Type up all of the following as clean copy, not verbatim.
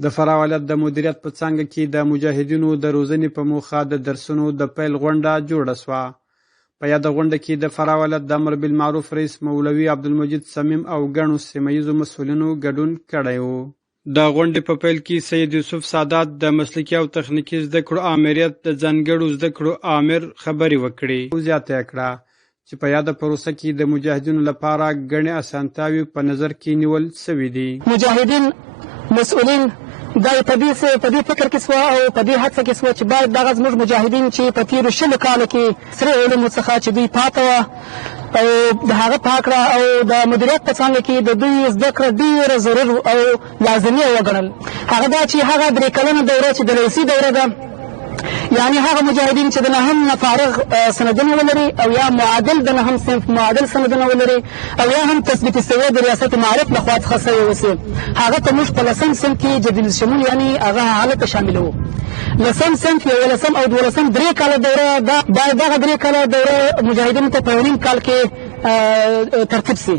د فراه ولایت د مدیریت په څانګه کې د مجاهدینو د روزنې په موخه د درسونو د پیل غونډه جوړه شوه. په یاده غونډه کې د فراه ولایت د امر بالمعروف رئیس مولوي عبدالمجید صمیم او ګڼو سیمه ییزو مسؤلینو ګډون کړی و. د غونډې په پیل کې سید یوسف سادات د مسلکي او تخنیکي زده کړو آمریت د ځانګړو زده کړو آمر خبرې وکړې. زیاته کړه چې په یاده پروسه کې د مجاهدینو لپاره ګڼې اسانتیاوې په نظر کې نیول شوي دي. مجاهدین مسؤلین دا په دې فکر کې سوه او په دې هڅه کې سوه چې باید دغه زموږ مجاهدین چې په تېرو 20 کالو کې سره علومو څخه چې دوی پاته وه او د هغه پاکړه او د مدیریت په څانګه کې د دوی زده کړه ډېره ضرور او لازمي وګڼل. هغه دا چې هغه 3 کلنه دوره چې د رئیسي دوره ده، یعنی هغه مجاهدین چې د 9 فارغ سندونه ولري او یا معادل د 9 صنف معادل سندونه ولري او یا هم تثبیت شوی د ریاست معارف لخوا څخه شوی اوسي، هغه ته موږ په 10 صنف کې جدید شمول یعنی هغه حالت شاملوو. 10 صنف 11 او 12 3 کاله دوره ده. باید دغه 3 کاله دوره مجاهدینو ته په 1.5 کال کې ترتیب سي.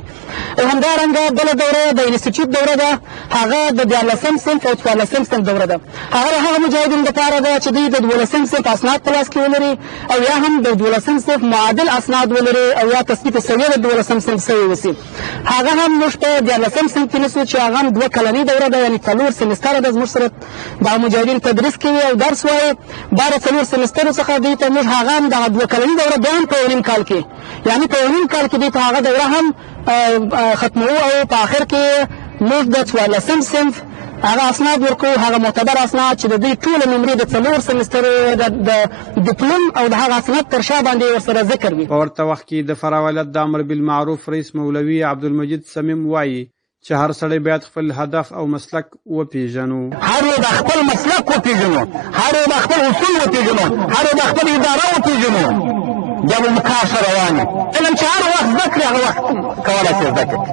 همدارنګه بله دوره د انسټیټیوټ دوره ده، هغه د 14 صنف او 14 صنف دوره ده. هغه هغه مجاهدینو لپاره ده چې دوی د 12 صنف اسناد په لاس کې ولري او یا هم د 12 صنف معادل اسناد ولري او یا تثبیت شوی د 12 صنف شوی وسي. هغه هم موږ په 14 صنف کې نسو چې هغه هم 2 کلنۍ دوره ده، یعنی 4 سمستره ده. زموږ سره دا مجاهدین تدریس کوي او درس وایي. بعد 4 سمسترو څخه دوی ته موږ هغه هم دغه 2 کلنۍ دوره بیا هم په 1.5 کال کې، یعنی په 1.5 کال کې دوی ته هغه دوره هم ختموو او په آخر کې موږ د 14 صنف هغه اسناد ورکو، هغه معتبر اسناد چې د دوی ټوله نمرې د 4 سمسترو د ډیپلوم او د هغه اسناد تر شا باندې ورسره ذکر وي. په ورته وخت کې د فراه ولایت د امر بالمعروف رئیس مولوي عبدالمجید صمیم وایي چې هر سړی باید خپل هدف او مسلک وپیژنو. هر یو د خپل مسلک وپیژنو، هر یو د خپل اصول وپیژنو، هر یو د خپل اداره وپیژنو. دا به مو کار ښه روان وي. علم چې هر وخت زده کړې هغه وخت کولی شي زده کړي.